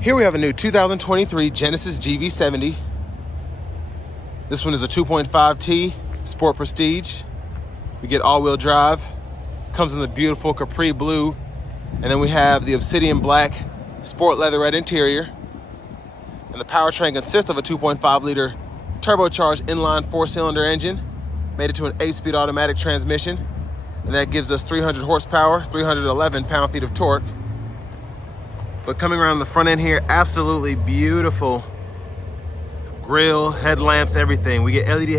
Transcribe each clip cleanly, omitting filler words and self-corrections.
Here we have a new 2023 Genesis GV70. This one is a 2.5T Sport Prestige. We get all-wheel drive. Comes in the beautiful Capri blue. And then we have the obsidian black sport leatherette interior. And the powertrain consists of a 2.5-liter turbocharged inline 4-cylinder engine. Made it to an 8-speed automatic transmission. And that gives us 300 horsepower, 311 pound-feet of torque. But coming around the front end here, absolutely beautiful grille, headlamps, everything. We get LED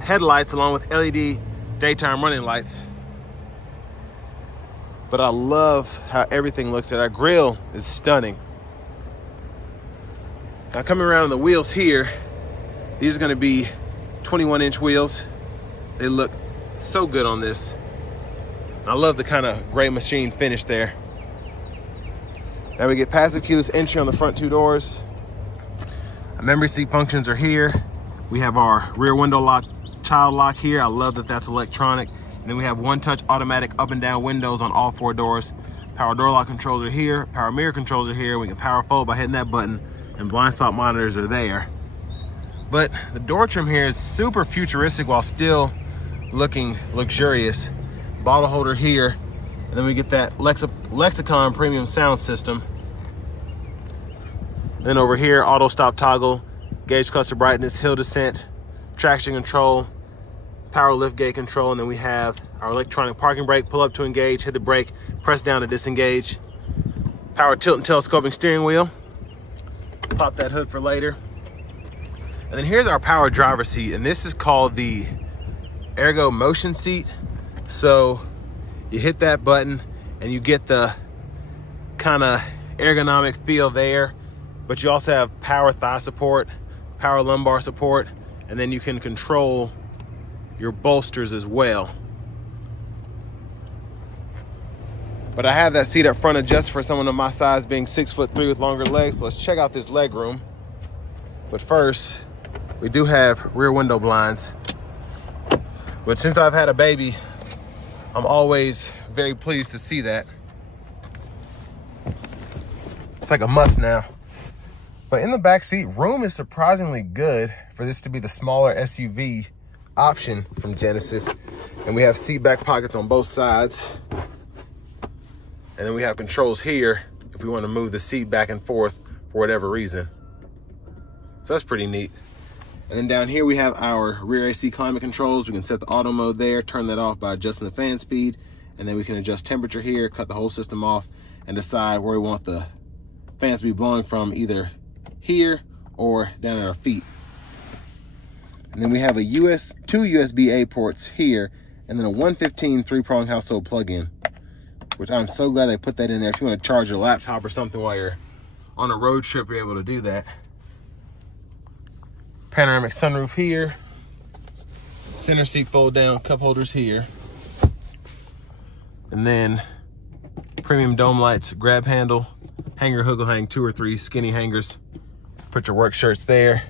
headlights along with LED daytime running lights. But I love how everything looks there. That grille is stunning. Now coming around on the wheels here, these are gonna be 21-inch wheels. They look so good on this. I love the kind of gray machine finish there. Now we get passive keyless entry on the front two doors. Our memory seat functions are here. We have our rear window lock, child lock here. I love that that's electronic. And then we have one-touch automatic up and down windows on all 4 doors. Power door lock controls are here. Power mirror controls are here. We can power fold by hitting that button, and blind spot monitors are there. But the door trim here is super futuristic while still looking luxurious. Bottle holder here. And then we get that Lexicon premium sound system. Then over here, auto stop toggle, gauge cluster brightness, hill descent, traction control, power lift gate control, and then we have our electronic parking brake, pull up to engage, hit the brake, press down to disengage. Power tilt and telescoping steering wheel. Pop that hood for later. And then here's our power driver seat, and this is called the Ergo Motion seat. So you hit that button and you get the kind of ergonomic feel there, but you also have power thigh support, power lumbar support, and then you can control your bolsters as well. But I have that seat up front adjusted for someone of my size, being 6'3" with longer legs. So let's check out this leg room. But first, we do have rear window blinds. But since I've had a baby, I'm always very pleased to see that. It's like a must now. But in the back seat, room is surprisingly good for this to be the smaller SUV option from Genesis. And we have seat back pockets on both sides. And then we have controls here if we want to move the seat back and forth for whatever reason. So that's pretty neat. And then down here we have our rear AC climate controls. We can set the auto mode there, turn that off by adjusting the fan speed, and then we can adjust temperature here, cut the whole system off, and decide where we want the fans to be blowing from, either here or down at our feet. And then we have two USB-A ports here, and then a 115 3-prong household plug-in, which I'm so glad they put that in there. If you want to charge your laptop or something while you're on a road trip, you're able to do that. Panoramic sunroof here, center seat fold down, cup holders here, and then premium dome lights, grab handle, hanger hook will hang 2 or 3 skinny hangers. Put your work shirts there.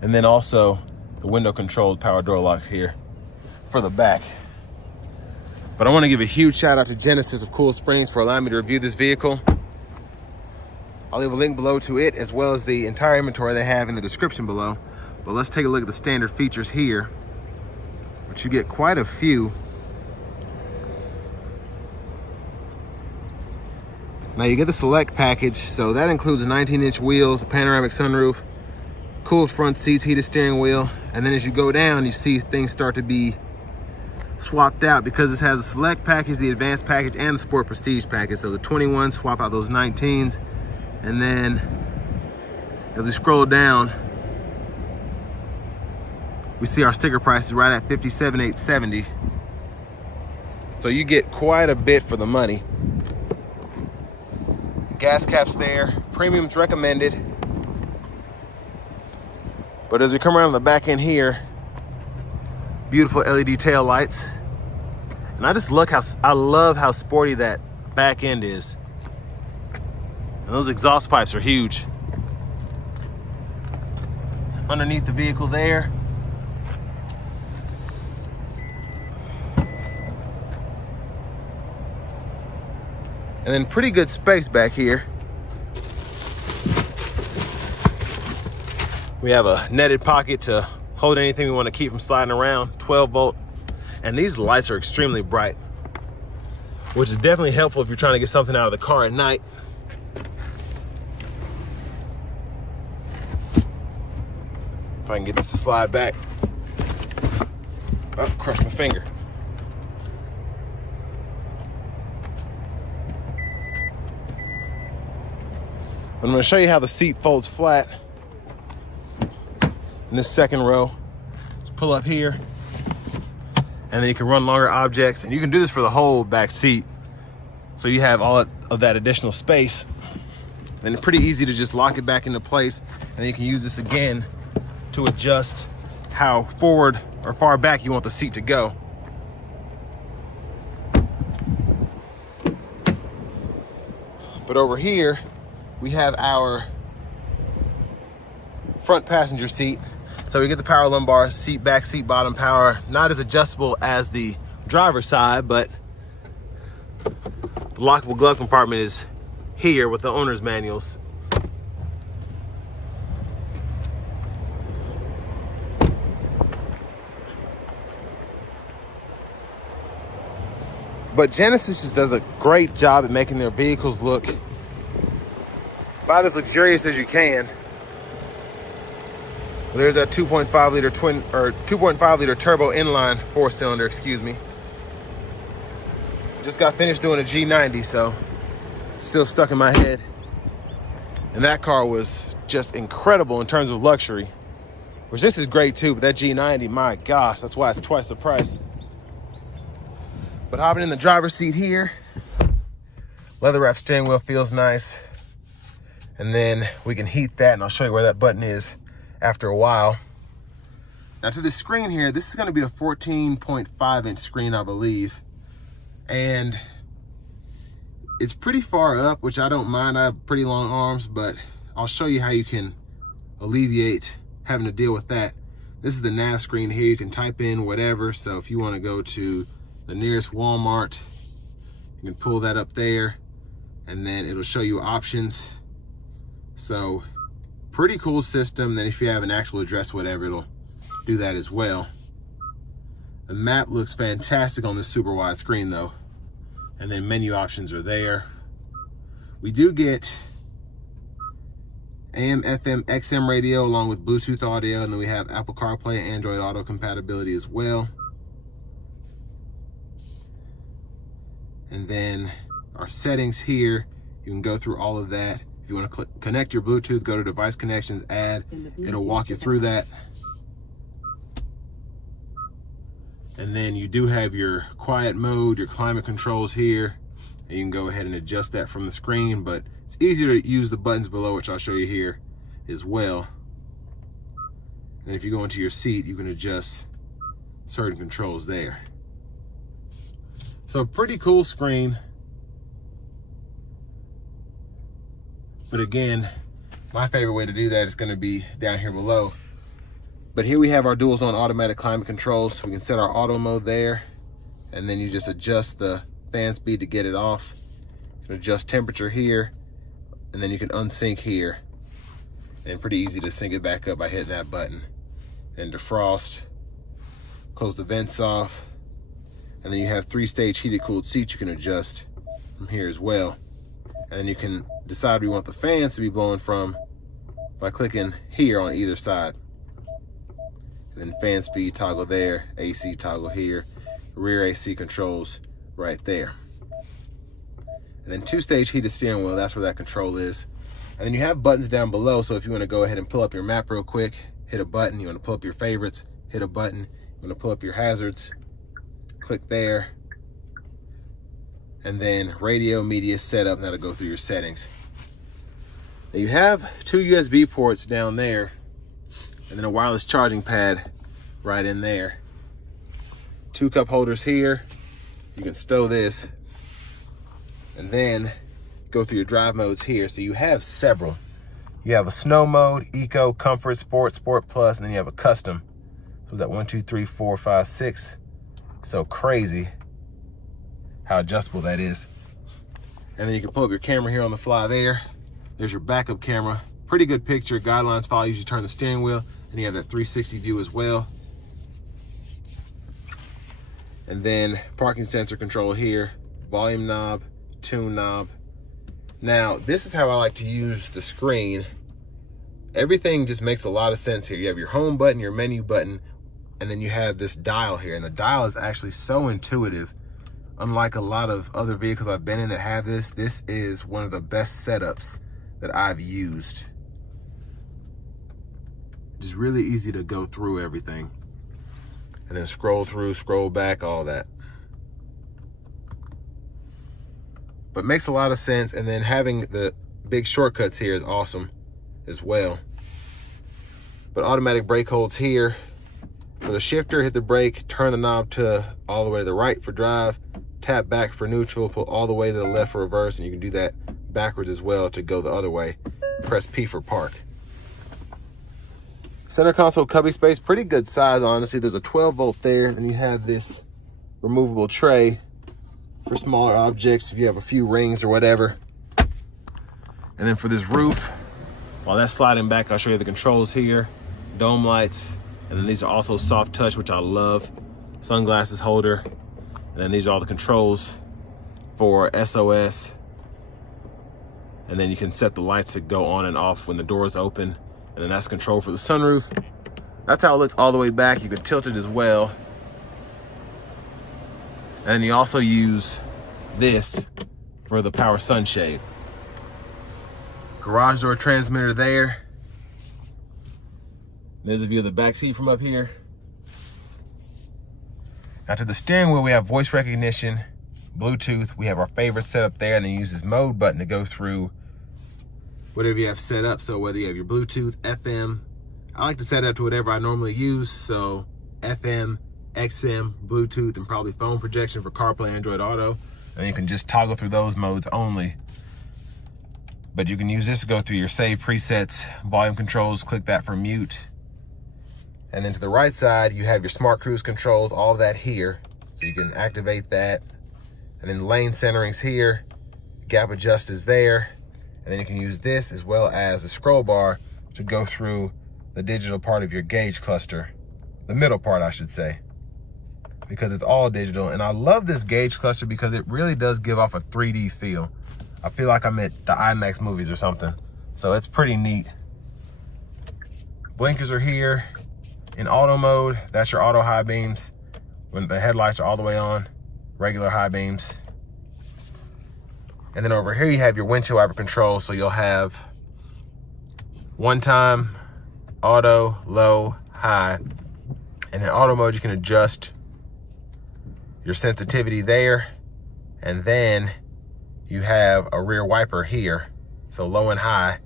And then also the window controlled power door locks here for the back. But I want to give a huge shout out to Genesis of Cool Springs for allowing me to review this vehicle. I'll leave a link below to it, as well as the entire inventory they have in the description below. But let's take a look at the standard features here, which you get quite a few. Now you get the select package, so that includes 19-inch wheels, the panoramic sunroof, cooled front seats, heated steering wheel, and then as you go down, you see things start to be swapped out because this has a select package, the advanced package, and the sport prestige package. So the 21s swap out those 19s. And then as we scroll down, we see our sticker price is right at $57,870. So you get quite a bit for the money. Gas caps there, premiums recommended. But as we come around the back end here, beautiful LED tail lights. And I love how sporty that back end is. And those exhaust pipes are huge. Underneath the vehicle there, And then pretty good space back here. We have a netted pocket to hold anything we want to keep from sliding around, 12 volt. And these lights are extremely bright, which is definitely helpful if you're trying to get something out of the car at night. If I can get this to slide back. Oh, crushed my finger. I'm gonna show you how the seat folds flat in this second row. Just pull up here, and then you can run longer objects, and you can do this for the whole back seat. So you have all of that additional space. And it's pretty easy to just lock it back into place, and then you can use this again to adjust how forward or far back you want the seat to go. But over here, we have our front passenger seat. So we get the power lumbar, seat back, seat bottom power. Not as adjustable as the driver's side, but the lockable glove compartment is here with the owner's manuals. But Genesis just does a great job at making their vehicles look about as luxurious as you can. There's that 2.5 liter 2.5 liter turbo inline 4-cylinder, excuse me. Just got finished doing a G90, so still stuck in my head. And that car was just incredible in terms of luxury, which this is great too, but that G90, my gosh, that's why it's twice the price. But hopping in the driver's seat here, leather wrap steering wheel feels nice. And then we can heat that, and I'll show you where that button is after a while. Now to the screen here, this is gonna be a 14.5 inch screen, I believe. And it's pretty far up, which I don't mind. I have pretty long arms, but I'll show you how you can alleviate having to deal with that. This is the nav screen here. You can type in whatever. So if you wanna go to the nearest Walmart, you can pull that up there, and then it'll show you options. So pretty cool system. Then if you have an actual address, whatever, it'll do that as well. The map looks fantastic on this super wide screen though. And then menu options are there. We do get AM, FM, XM radio along with Bluetooth audio, and then we have Apple CarPlay and Android Auto compatibility as well. And then our settings here, you can go through all of that. If you want to connect your Bluetooth, go to device connections, add, it'll walk you through that. And then you do have your quiet mode, your climate controls here, and you can go ahead and adjust that from the screen, but it's easier to use the buttons below, which I'll show you here as well. And if you go into your seat, you can adjust certain controls there. So pretty cool screen. But again, my favorite way to do that is gonna be down here below. But here we have our dual zone automatic climate controls. So we can set our auto mode there, and then you just adjust the fan speed to get it off. You can adjust temperature here, and then you can unsync here. And pretty easy to sync it back up by hitting that button. And defrost, close the vents off. And then you have 3-stage heated cooled seats you can adjust from here as well. And then you can decide where you want the fans to be blowing from by clicking here on either side. And then fan speed toggle there, AC toggle here, rear AC controls right there. And then 2-stage heated steering wheel, that's where that control is. And then you have buttons down below, so if you want to go ahead and pull up your map real quick, hit a button. You want to pull up your favorites, hit a button. You want to pull up your hazards, click there. And then radio, media, setup, and that'll go through your settings. Now you have 2 USB ports down there, and then a wireless charging pad right in there. 2 cup holders here. You can stow this, and then go through your drive modes here. So you have several. You have a snow mode, eco, comfort, sport, sport plus, and then you have a custom. So that 1, 2, 3, 4, 5, 6. So crazy how adjustable that is. And then you can pull up your camera here on the fly there. There's your backup camera. Pretty good picture. Guidelines follow you. You turn the steering wheel, and you have that 360 view as well. And then parking sensor control here, volume knob, tune knob. Now, this is how I like to use the screen. Everything just makes a lot of sense here. You have your home button, your menu button, and then you have this dial here. And the dial is actually so intuitive. Unlike a lot of other vehicles I've been in that have this, this is one of the best setups that I've used. Just really easy to go through everything. And then scroll through, scroll back, all that. But makes a lot of sense. And then having the big shortcuts here is awesome as well. But automatic brake holds here. For the shifter, hit the brake, turn the knob to all the way to the right for drive, tap back for neutral, pull all the way to the left for reverse, and you can do that backwards as well to go the other way. Press P for park. Center console cubby space, pretty good size, honestly. There's a 12 volt there, and you have this removable tray for smaller objects if you have a few rings or whatever. And then for this roof, while that's sliding back, I'll show you the controls here. Dome lights, and then these are also soft touch, which I love. Sunglasses holder, and then these are all the controls for SOS. And then you can set the lights to go on and off when the doors open. And then that's control for the sunroof. That's how it looks all the way back. You can tilt it as well. And you also use this for the power sunshade. Garage door transmitter there. There's a view of the back seat from up here. Now to the steering wheel, we have voice recognition, Bluetooth. We have our favorite setup there, and then you use this mode button to go through whatever you have set up. So whether you have your Bluetooth, FM, I like to set it up to whatever I normally use. So FM, XM, Bluetooth, and probably phone projection for CarPlay, Android Auto. And you can just toggle through those modes only. But you can use this to go through your save presets, volume controls, click that for mute. And then to the right side, you have your smart cruise controls, all that here. So you can activate that. And then lane centering's here, gap adjust is there. And then you can use this as well as a scroll bar to go through the digital part of your gauge cluster. The middle part, I should say, because it's all digital. And I love this gauge cluster because it really does give off a 3D feel. I feel like I'm at the IMAX movies or something. So it's pretty neat. Blinkers are here. In auto mode, that's your auto high beams. When the headlights are all the way on, regular high beams. And then over here you have your windshield wiper control. So you'll have one time, auto, low, high. And in auto mode, you can adjust your sensitivity there. And then you have a rear wiper here. So low and high.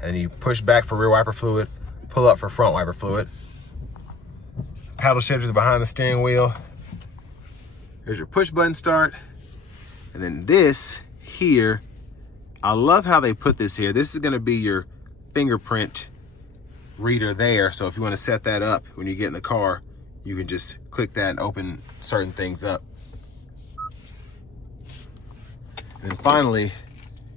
And you push back for rear wiper fluid, pull up for front wiper fluid. Paddle shifters behind the steering wheel. Here's your push button start. And then this here, I love how they put this here. This is gonna be your fingerprint reader there. So if you wanna set that up when you get in the car, you can just click that and open certain things up. And then finally,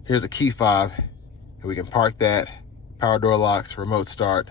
here's a key fob. And we can park that, power door locks, remote start,